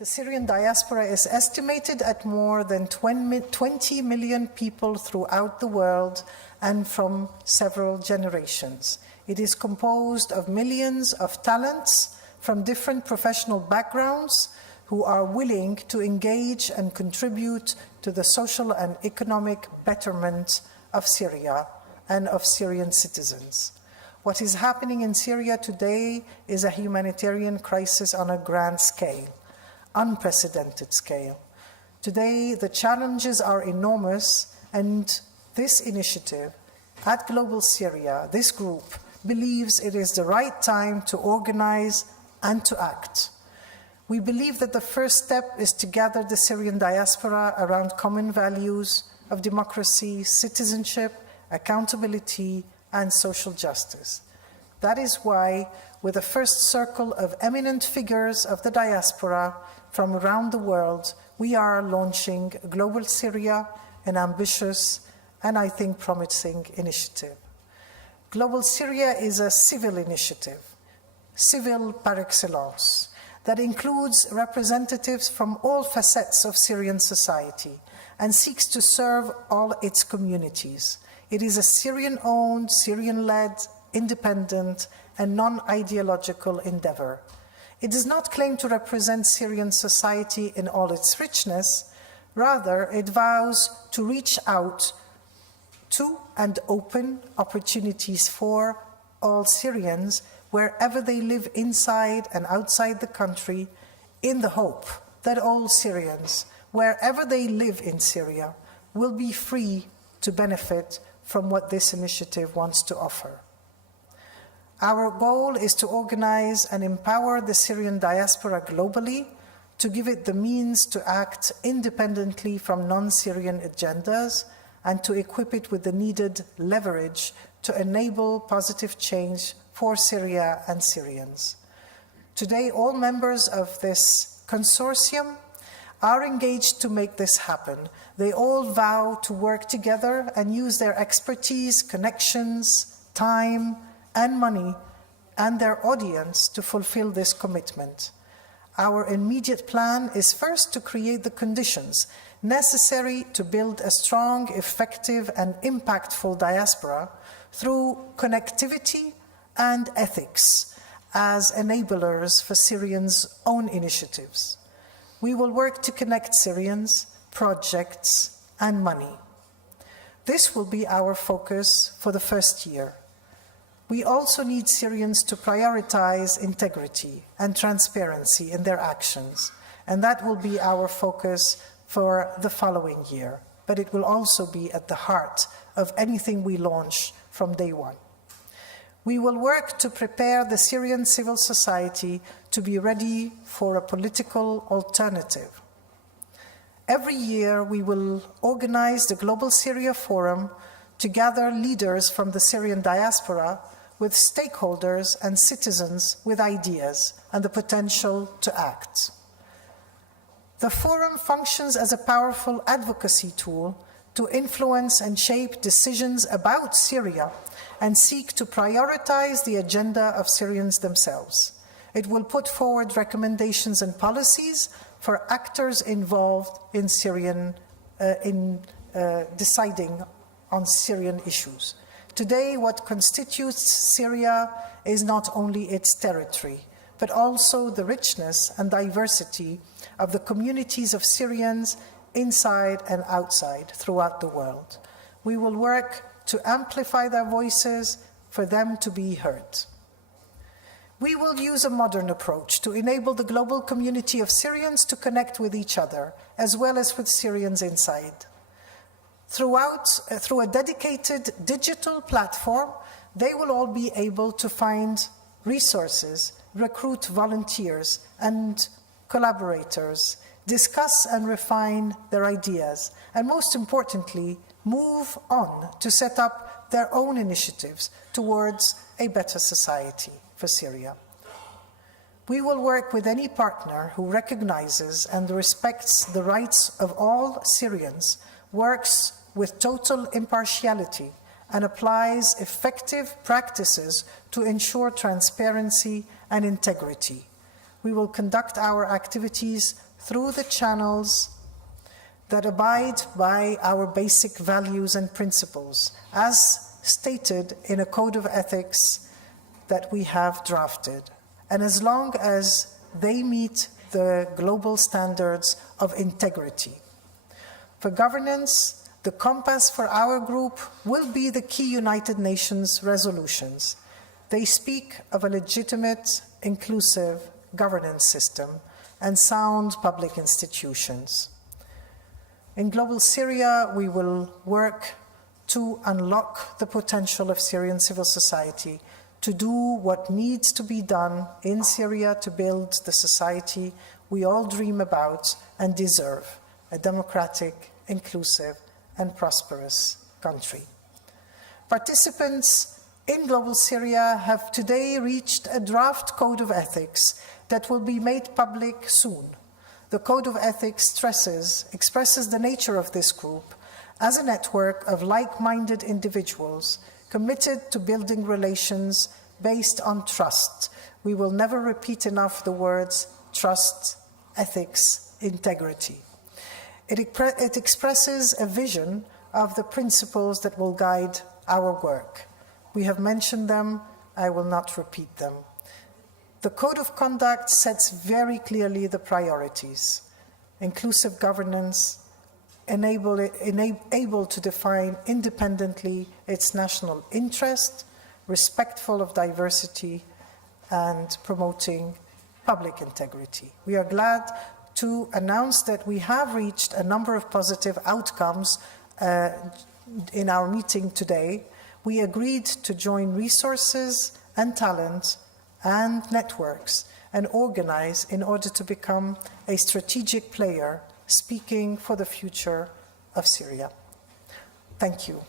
The Syrian diaspora is estimated at more than 20 million people throughout the world and from several generations. It is composed of millions of talents from different professional backgrounds who are willing to engage and contribute to the social and economic betterment of Syria and of Syrian citizens. What is happening in Syria today is a humanitarian crisis on a grand scale, unprecedented scale. Today, the challenges are enormous, and this initiative at Global Syria, this group, believes it is the right time to organize and to act. We believe that the first step is to gather the Syrian diaspora around common values of democracy, citizenship, accountability, and social justice. That is why, with the first circle of eminent figures of the diaspora from around the world, we are launching Global Syria, an ambitious and, I think, promising initiative. Global Syria is a civil initiative, civil par excellence, that includes representatives from all facets of Syrian society and seeks to serve all its communities. It is a Syrian-owned, Syrian-led, independent, and non-ideological endeavor. It does not claim to represent Syrian society in all its richness. Rather, it vows to reach out to and open opportunities for all Syrians wherever they live inside and outside the country, in the hope that all Syrians, wherever they live in Syria, will be free to benefit from what this initiative wants to offer. Our goal is to organize and empower the Syrian diaspora globally, to give it the means to act independently from non-Syrian agendas, and to equip it with the needed leverage to enable positive change for Syria and Syrians. Today, all members of this consortium are engaged to make this happen. They all vow to work together and use their expertise, connections, time, and money, and their audience to fulfill this commitment. Our immediate plan is first to create the conditions necessary to build a strong, effective, and impactful diaspora through connectivity and ethics as enablers for Syrians' own initiatives. We will work to connect Syrians, projects, and money. This will be our focus for the first year. We also need Syrians to prioritize integrity and transparency in their actions, and that will be our focus for the following year. But it will also be at the heart of anything we launch from day one. We will work to prepare the Syrian civil society to be ready for a political alternative. Every year, we will organize the Global Syria Forum to gather leaders from the Syrian diaspora with stakeholders and citizens with ideas and the potential to act. The forum functions as a powerful advocacy tool to influence and shape decisions about Syria and seek to prioritize the agenda of Syrians themselves. It will put forward recommendations and policies for actors involved in deciding on Syrian issues. Today, what constitutes Syria is not only its territory, but also the richness and diversity of the communities of Syrians inside and outside throughout the world. We will work to amplify their voices, for them to be heard. We will use a modern approach to enable the global community of Syrians to connect with each other, as well as with Syrians inside. Through a dedicated digital platform, they will all be able to find resources, recruit volunteers and collaborators, discuss and refine their ideas, and most importantly, move on to set up their own initiatives towards a better society for Syria. We will work with any partner who recognizes and respects the rights of all Syrians, works with total impartiality, and applies effective practices to ensure transparency and integrity. We will conduct our activities through the channels that abide by our basic values and principles, as stated in a code of ethics that we have drafted, and as long as they meet the global standards of integrity. For governance, the compass for our group will be the key United Nations resolutions. They speak of a legitimate, inclusive governance system and sound public institutions. In global Syria, we will work to unlock the potential of Syrian civil society, to do what needs to be done in Syria to build the society we all dream about and deserve, a democratic, inclusive, and prosperous country. Participants in global Syria have today reached a draft code of ethics that will be made public soon. The code of ethics expresses the nature of this group as a network of like-minded individuals committed to building relations based on trust. We will never repeat enough the words trust, ethics, integrity. It expresses a vision of the principles that will guide our work. We have mentioned them, I will not repeat them. The Code of Conduct sets very clearly the priorities: inclusive governance, able to define independently its national interest, respectful of diversity, and promoting public integrity. We are glad to announce that we have reached a number of positive outcomes in our meeting today. We agreed to join resources and talent and networks and organize in order to become a strategic player speaking for the future of Syria. Thank you.